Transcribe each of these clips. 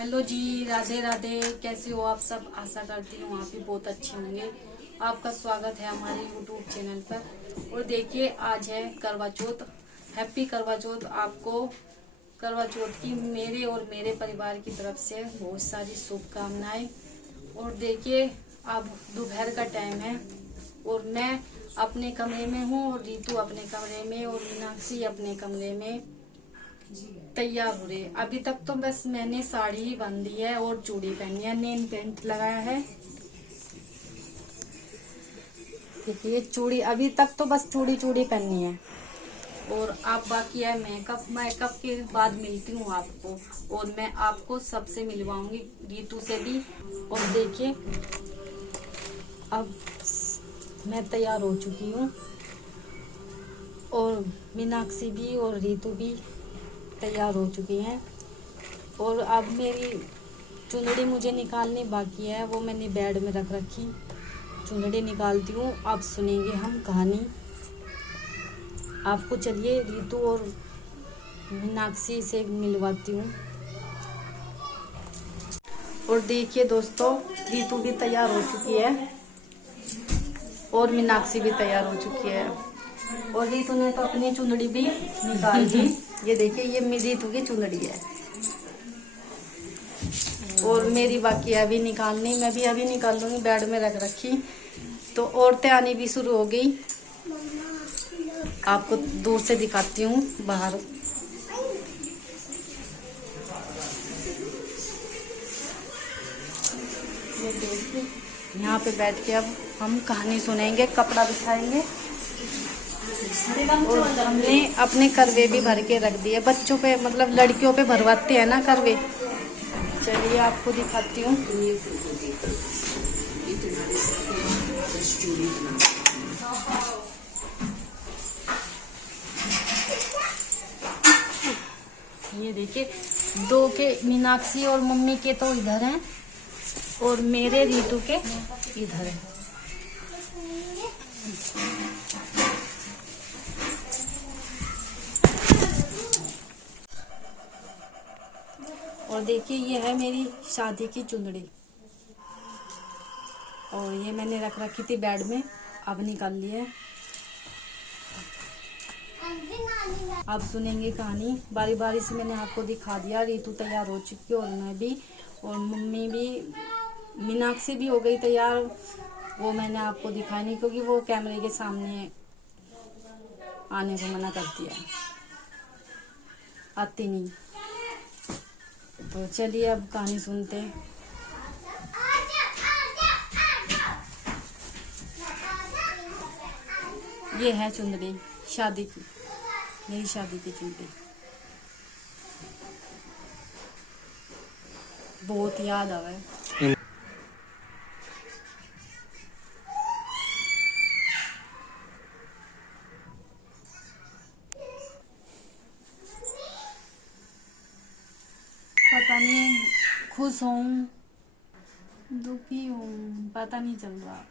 Hello जी, राधे राधे। कैसे हो आप सब? आशा करती हूँ आप भी बहुत अच्छे होंगे। आपका स्वागत है हमारे यूट्यूब चैनल पर। और देखिए, आज है करवा चौथ। हैप्पी करवा चौथ आपको। करवा चौथ की मेरे और मेरे परिवार की तरफ से बहुत सारी शुभकामनाएं। और देखिए, अब दोपहर का टाइम है और मैं अपने कमरे में हूँ और रीतू अपने कमरे में और मीनाक्षी अपने कमरे में तैयार हो रहे। अभी तक तो बस मैंने साड़ी ही बांधी है और चूड़ी पहनी है, नेल पेंट लगाया है। देखिए चूड़ी, अभी तक तो बस चूड़ी पहननी है। और आप बाकी है मेकअप। मेकअप के बाद मिलती हूँ आपको और मैं आपको सबसे मिलवाऊंगी, रीतू से भी। और देखिए, अब मैं तैयार हो चुकी हूँ और मीनाक्षी भी और रीतू भी तैयार हो चुकी हैं। और अब मेरी चुंदड़ी मुझे निकालनी बाकी है, वो मैंने बेड में रख रखी। चुंदड़ी निकालती हूँ। अब सुनेंगे हम कहानी आपको। चलिए रीतू और मीनाक्षी से मिलवाती हूँ। और देखिए दोस्तों, रीतू भी तैयार हो चुकी है और मीनाक्षी भी तैयार हो चुकी है। और रीतू ने तो अपनी चुंदड़ी भी निकाल दी। ये देखिए, ये रीतू की चुंदड़ी है और मेरी बाकी है अभी निकालनी। मैं भी अभी निकाल लूंगी, बेड में रख रखी। तो औरतें आनी भी शुरू हो गई। आपको दूर से दिखाती हूँ बाहर। ये देखिए, यहाँ पे बैठ के अब हम कहानी सुनेंगे, कपड़ा बिछाएंगे। और हमने अपने करवे भी भर के रख दिए। बच्चों पे, मतलब लड़कियों पे भरवाते हैं ना करवे। चलिए आपको दिखाती हूँ। ये देखिए, दो के मीनाक्षी और मम्मी के तो इधर हैं और मेरे रीतू के इधर है। और देखिए, ये है मेरी शादी की चुंदड़ी और ये मैंने रख रखी थी बेड में, अब निकाल ली है। अब सुनेंगे कहानी बारी बारी से। मैंने आपको दिखा दिया, रीतू तैयार हो चुकी है और मैं भी, और मम्मी भी। मीनाक्षी भी हो गई तैयार, वो मैंने आपको दिखाई नहीं क्योंकि वो कैमरे के सामने आने को मना करती है, आती नहीं। तो चलिए अब कहानी सुनते हैं। ये है चुंदड़ी शादी की, मेरी शादी की चुंदड़ी। बहुत याद आवे। पता नहीं खुश हूँ दुखी हूँ, पता नहीं चल रहा।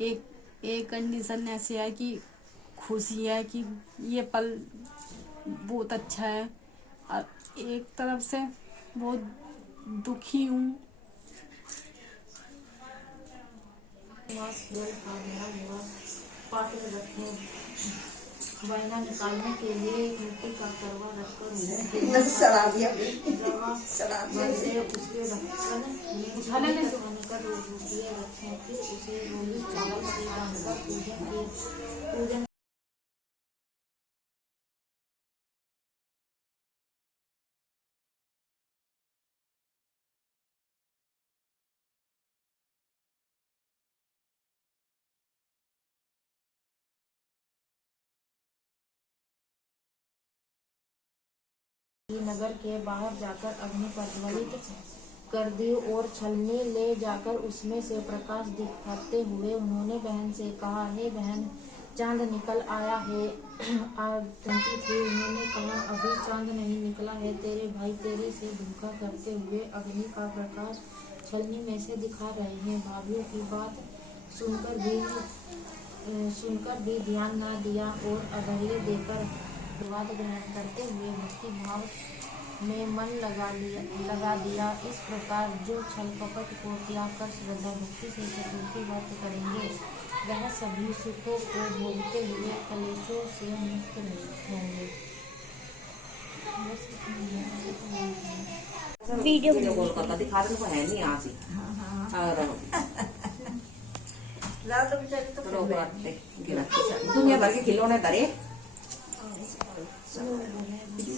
एक कंडीशन ऐसी है कि खुशी है कि ये पल बहुत अच्छा है, और एक तरफ से बहुत दुखी हूँ। वायना निकालने के लिए एक मिट्टी का करवा रखकर उसके ढक्कन रखें। फिर उसे रोली चावल से बांधकर पूजन नगर के बाहर जाकर अग्नि प्रज्वलित कर दी और छलनी ले जाकर उसमें से प्रकाश दिखाते हुए उन्होंने बहन से कहा, हे बहन, चांद निकल आया है। आतंकी थी। उन्होंने कहा, अभी चांद नहीं निकला है। तेरे भाई तेरे से धोखा करते हुए अग्नि का प्रकाश छलनी में से दिखा रहे हैं। भाभीओ की बात सुनकर भी ध्यान न दिया और अभय देकर स्वाद ग्रहण करते हुए भक्ति भाव में मन लगा दिया। इस प्रकार जो छल कपट को त्याग कर श्रद्धा भक्ति से चतुर्थी व्रत करेंगे वह सभी सुखों को भोगते हुए कलेशों से मुक्त होंगे। वीडियो कॉल करता दिखा दे, है नहीं यहाँ से। दुनिया भर के खिलौने धरे,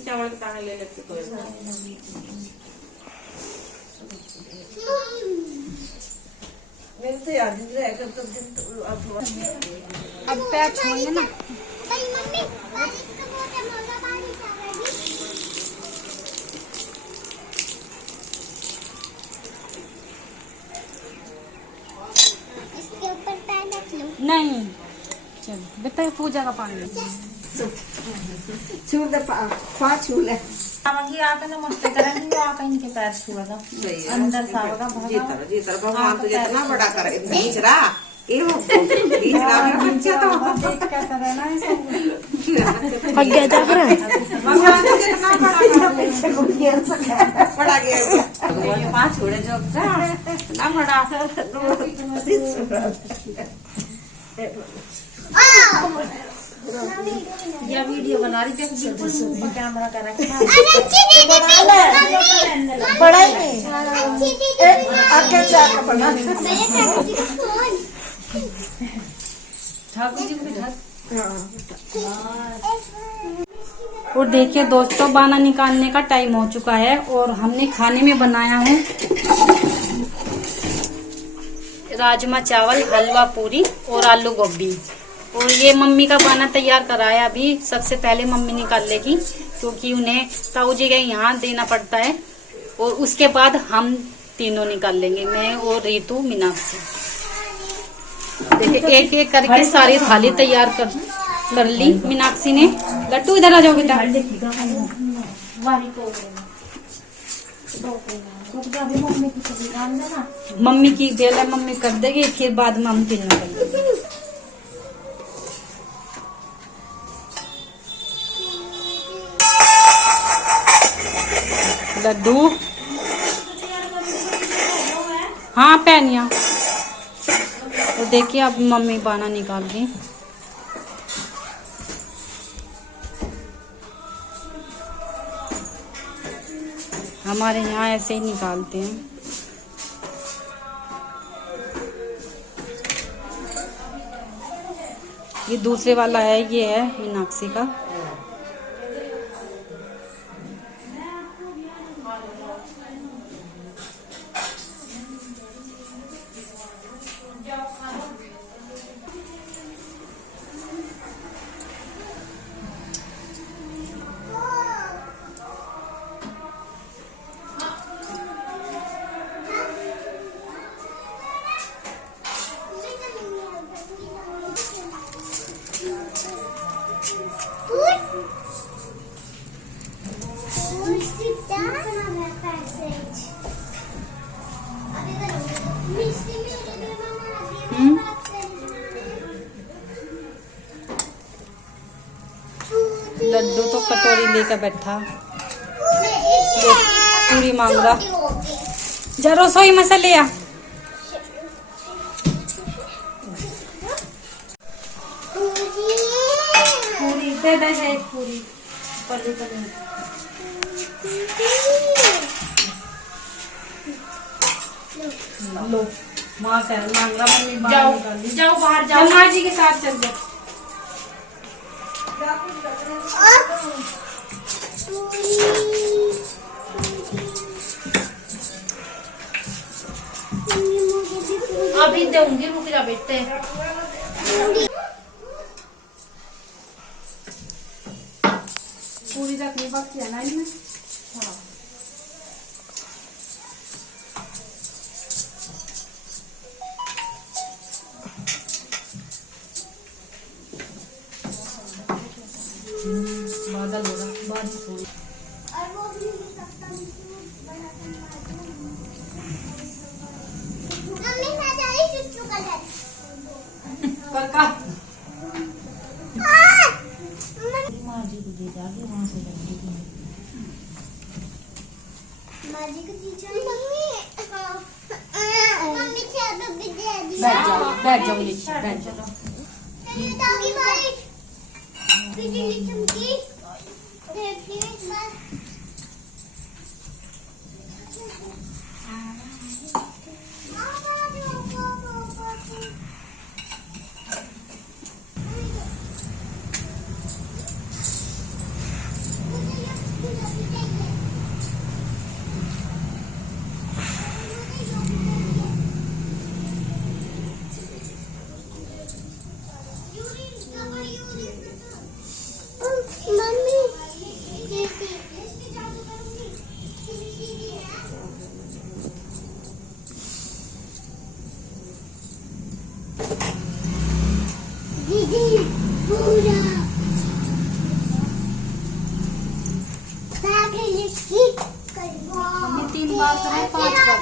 चावल के दाने ले लेते तो मेरे तो याद नहीं रहेगा तो अब पैर छोड़िए ना। इसके ऊपर पैर रख लो। नहीं चलो बेटा पूजा का पानी छू दे पा छू ले आगे आकर नमस्ते करेंगे, आकर इनके पैर छुआ था अंदर सावगा जीतर भगवान तुझे इतना बड़ा करे खींच रहा खींच रहा मेरा बच्चा तो क्या कर रहे ना पक गया था भगवान तुझे इतना बड़ा गया भगवान के पास छोड़े जो इतना बड़ा यह वीडियो बना रही थी बिल्कुल कैमरा कर रखा बड़ा ही नहीं आगे जाकर बना ठाकुर जी को बिठा। और देखिए दोस्तों बाना निकालने का टाइम हो चुका है और हमने खाने में बनाया है राजमा चावल, हलवा पूरी और आलू गोभी। और ये मम्मी का बाना तैयार कराया। अभी सबसे पहले मम्मी निकाल लेगी क्योंकि उन्हें ताऊ जी के यहाँ देना पड़ता है और उसके बाद हम तीनों निकाल लेंगे, मैं और रीतू मीनाक्षी। देखिए एक एक करके सारी थाली तैयार कर ली मीनाक्षी ने। लट्टू इधर आ जाओ बेटा। मम्मी की बेल है, मम्मी कर देगी, फिर बाद में हम तीनों कर लेंगे। लड्डू हाँ पैनिया। तो देखिए अब मम्मी बाना निकाल दी। हमारे यहाँ ऐसे ही निकालते हैं। ये दूसरे वाला है, ये है मीनाक्षी का। लड्डू तो कटोरी लेकर बैठा, पूरी मांग रहा। जा रसोई में से ले आ। पूरी दे दे एक पूरी पल्ली पल्ली। लो माँ कर मांग रहा, मम्मी जाओ जाओ बाहर जाओ, माँ जी के साथ चल जाओ। अभी दूंगी, रुक जा बेटे। पूरी रखनी बाकी है ना इनमें। हाँ बादल हो रहा, बारिश हो रही। माँ जी को दे जाके वहाँ से लग देगी। माजी को दीजिए मम्मी। मम्मी चाबी भी दे दी। बैठ जाओ नीचे, बैठ जाओ। डॉगी बाइट बिजली चमकी देखिए इस बार। मम्मी 3 बार करे 5 बार।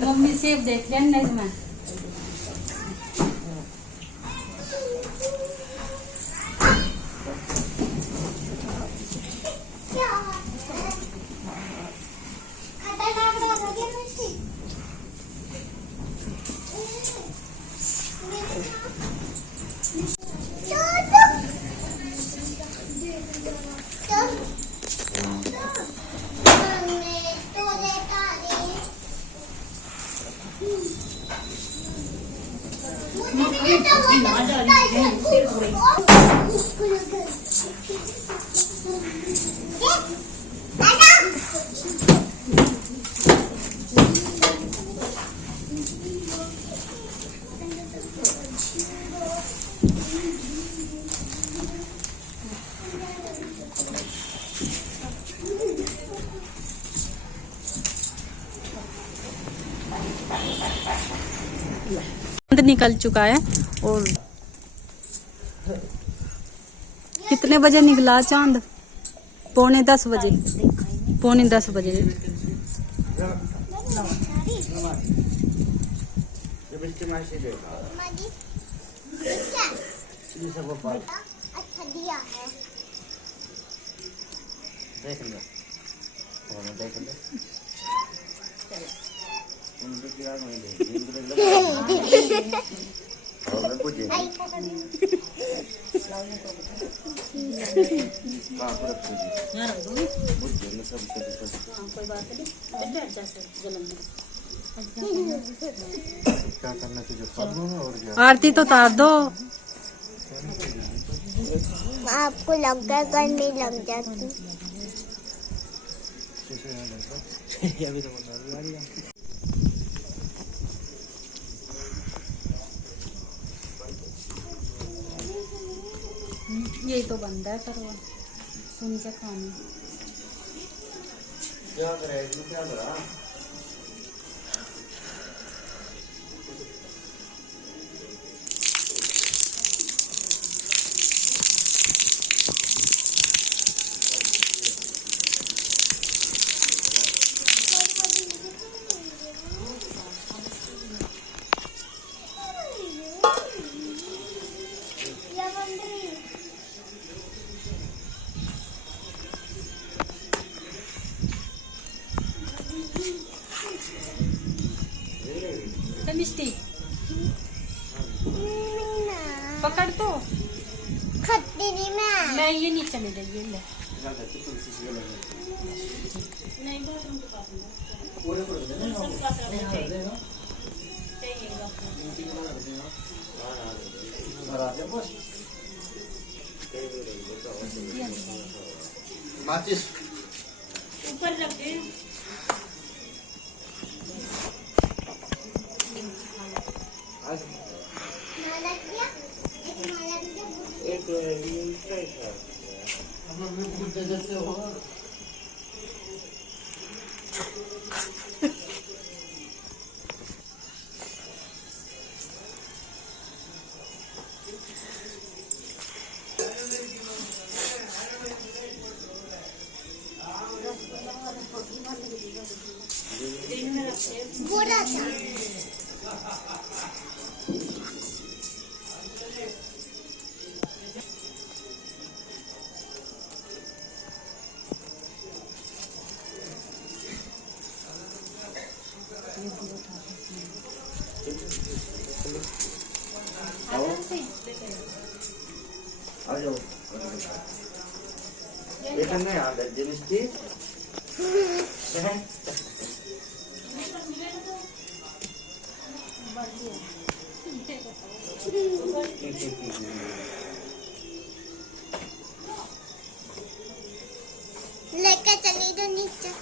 मम्मी सेब देख लें नहीं मैं। निकल चुका है और कितने बजे निकला चांद? 9:45 बजे। 9:45 बजे। अच्छा दिया है। देख लो, देख लो। उनके क्या नहीं और कुछ आई पकड़ हां पर कुछ यार बुझे न सब कुछ कोई बात नहीं, बैठ जा सर जलन में। क्या करना चाहिए सब में और क्या? आरती तो उतार दो। आपको लगता करने लग जाती। अभी तो बता रही है। यही तो बंदा है करवा सुन से खाने। क्या करे क्या करा? मिस्टी पकड़ तो खट्टी नहीं मैं ये नहीं चले जाइए ले। नहीं माचिस ऊपर रख दे। आ जाओ बेटा नहीं आ गए मिस्टी लेके चली तो नीचे